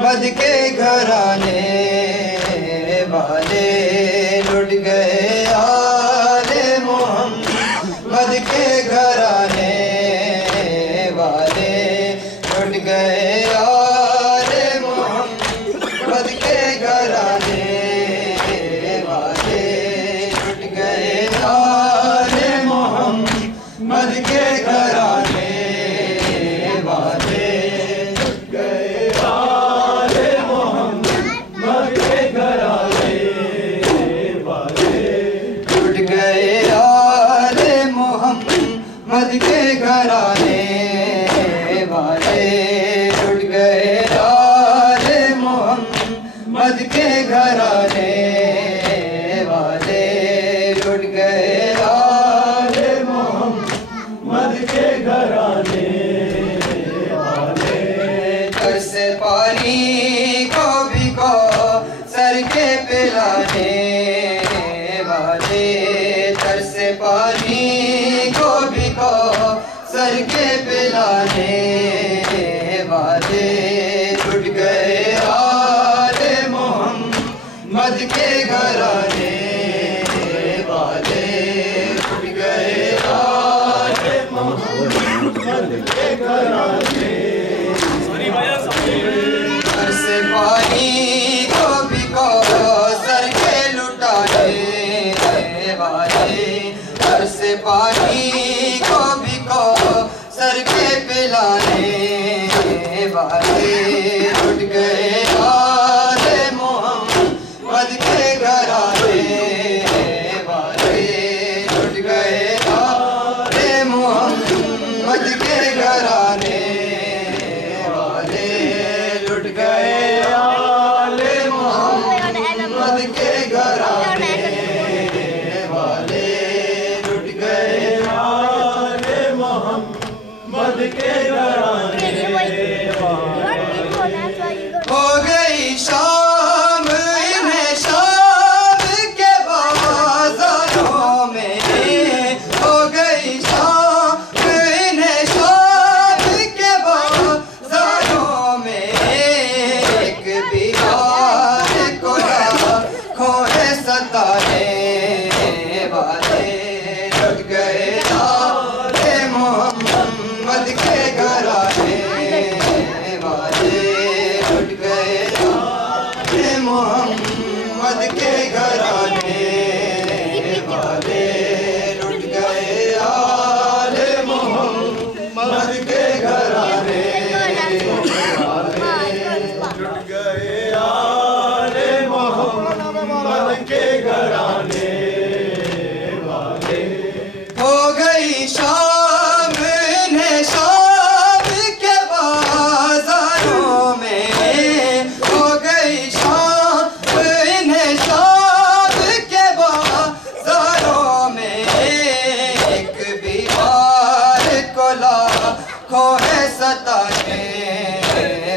मद के घराने वाले लुट गए आले मोहम्मद के घराने वाले लुट गए आले मोहम्मद के घराने वाले लुट गए आले मोहम्मद के घराने वाले लुट गए आले मोहम्मद के घराने वाले लुट गए आले मोहम्मद के घराने वाले लुट गए आले मोहम्मद के घराने वाले लुट गए आले मोहम्मद के घराने वाले तरस पानी को भिगो सर के पिलाने वाले तरस पानी को भिगो सर के पिलाने वाले लुट गए आले मोहम्मद के घराने वाले लुट गए आले मोहम्मद के घराने तरस पानी को भिगो सर के लुटाने वाले तरस पानी को भिगो सर के पिलाने वाले लुट गए आले मोहम्मद के घराने वाले लुट गए आले मोहम्मद के घराने वाले लुट गए आले मोहम्मद के घराने वाले लुट गए आले मोहम्मद के घराने हो गई शाम इन्हें शाम के बाजारों में हो गई शाम इन्हें शाम के बाजारों में एक बीमार को खोए सताने वाले लुट गए आले मोहम्मद के घराने वाले लुट गए आले मोहम्मद के घराने वाले लुट गए आले मोहम्मद के घराने वाले लुट गए आले मोहम्मद के घराने वाले हो गई शाम इन्हें शाम के बाजारों में हो गई शाम इन्हें शाम के बाजारों में एक बीमार को लाखों है सताने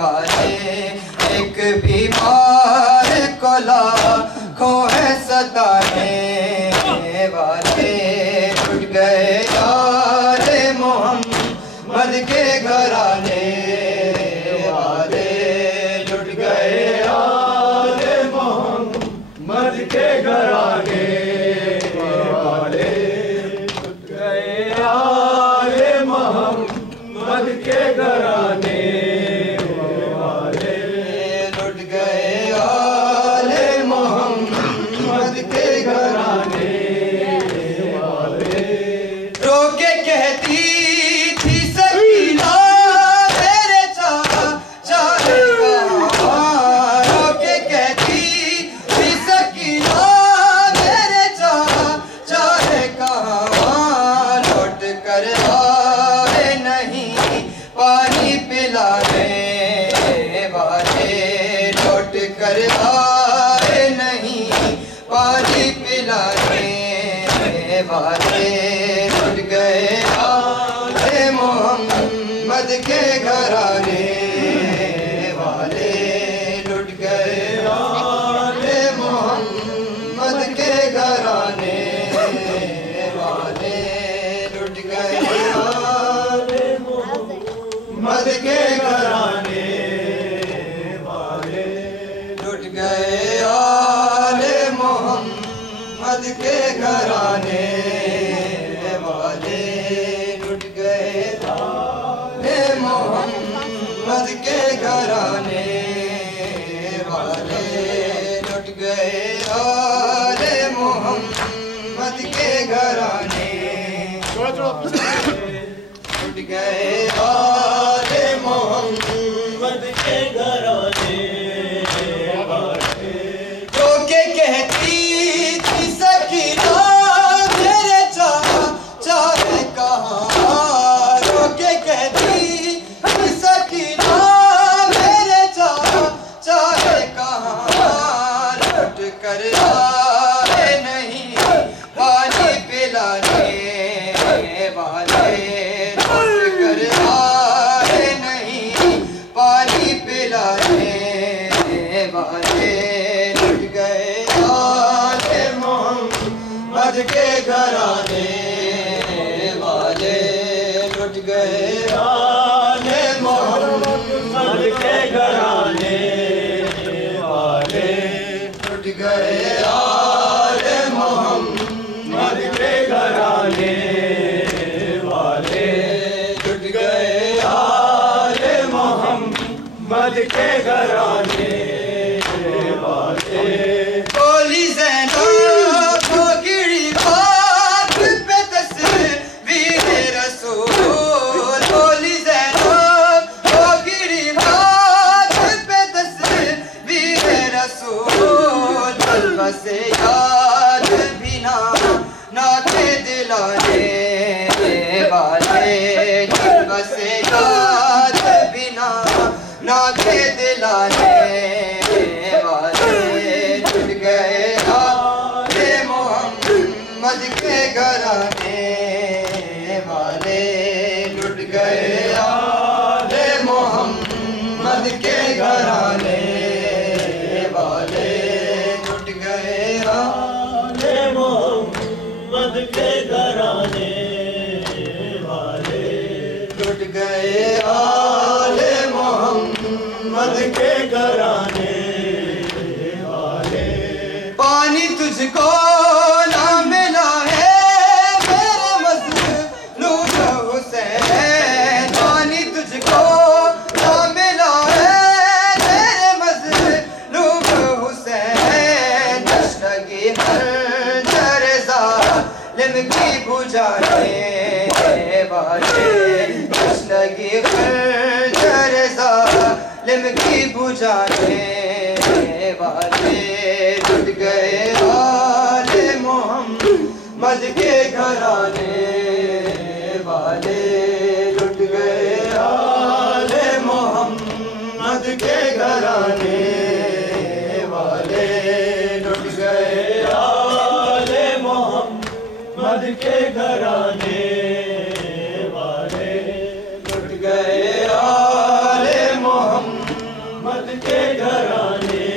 वाले एक बीमार को लाखों है सताने वाले लुट गए आले मोहम्मद के घराने वाले लुट गए आले मोहम्मद के घराने वाले लुट गए आले मोहम्मद के घराने वाले लुट गए के घराने वाले लुट गए आले मोहम्मद के घराने वाले लुट गए आले मोहम्मद के घराने लुट गए आले मोहम्मद के घराने जो के कहती थी सकीना मेरे चाहे कहाँ जो के कहती थी सकीना मेरे चाहे कहाँ लुट कर आए नहीं पानी पिलाने वाले लुट कर आए नहीं पानी पिलाने वाले लुट गए आले मोहम्मद के घराने वाले लुट गए आले मोहम्मद के घराने वाले लुट गए आले मोहम्मद के घराने वाले लुट गए आले मोहम्मद के घराने वाले बोली ज़ैनब को गिरी बात पे तस्वीर रसूल बोली ज़ैनब को गिरी बात पे तस्वीर रसूल बस याद भी ना थे दिलाने वाले बस याद भी ना थे दिलाने वाले लुट गए आले मोहम्मद के घराने वाले लुट गए आले मोहम्मद के घराने वाले लुट गए आले मोहम्मद के घराने वाले लुट गए आले मोहम्मद के घराने वाले पानी तुझको ना मिला है मेरे मजलूम हुसैन पानी तुझको ना मिला है मेरे मजलूम हुसैन तशनगी हर जरज़ा लिम की बुझाने वाले तशनगी हर जरज़ा लिम की बुझाने वाले लुट गए आले मोहम्मद के घराने वाले लुट गए आले मोहम्मद के घराने वाले लुट गए आले मोहम्मद के घराने वाले लुट गए आले मोहम्मद के घराने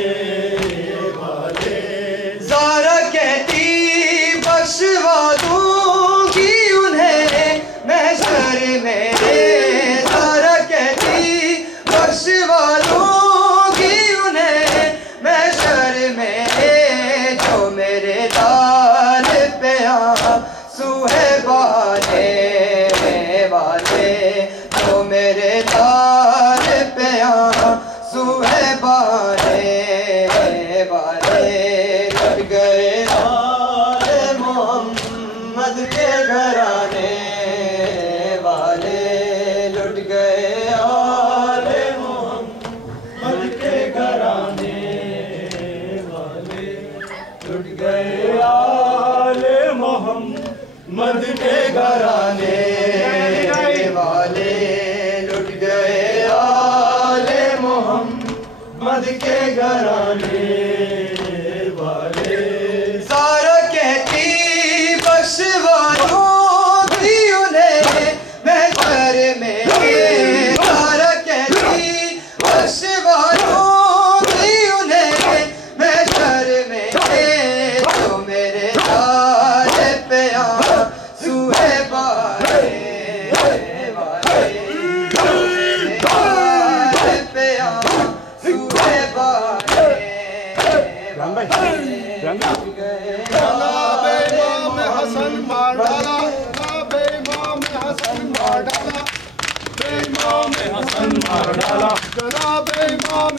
वाले ज़ारा कहती बख्शवा दूंगी उन्हें महशर में ज़ारा कहती बख्शवा दूंगी उन्हें महशर में जो मेरे लाल पे आंसू है बहाने वाले जो मेरे लाल पे आंसू है बहाने वाले लुट गए आले मोहम्मद के घराने वाले लुट गए आले मोहम्मद के घराने वाले लुट गए आले मोहम्मद के घराने वाले लुट गए आले मोहम्मद के घराने वाले ज़ारा कहती बख्शवा दूंगी उन्हें महशर में ज़ारा कहती बख्शवा दूंगी उन्हें महशर में जो मेरे लाल पे आंसू है बहाने वाले पे आंसू है बहाने जनाबे इमाम हसन मार डाला, जनाबे इमाम हसन मार डाला, इमाम हसन मार डाला, जनाबे इमाम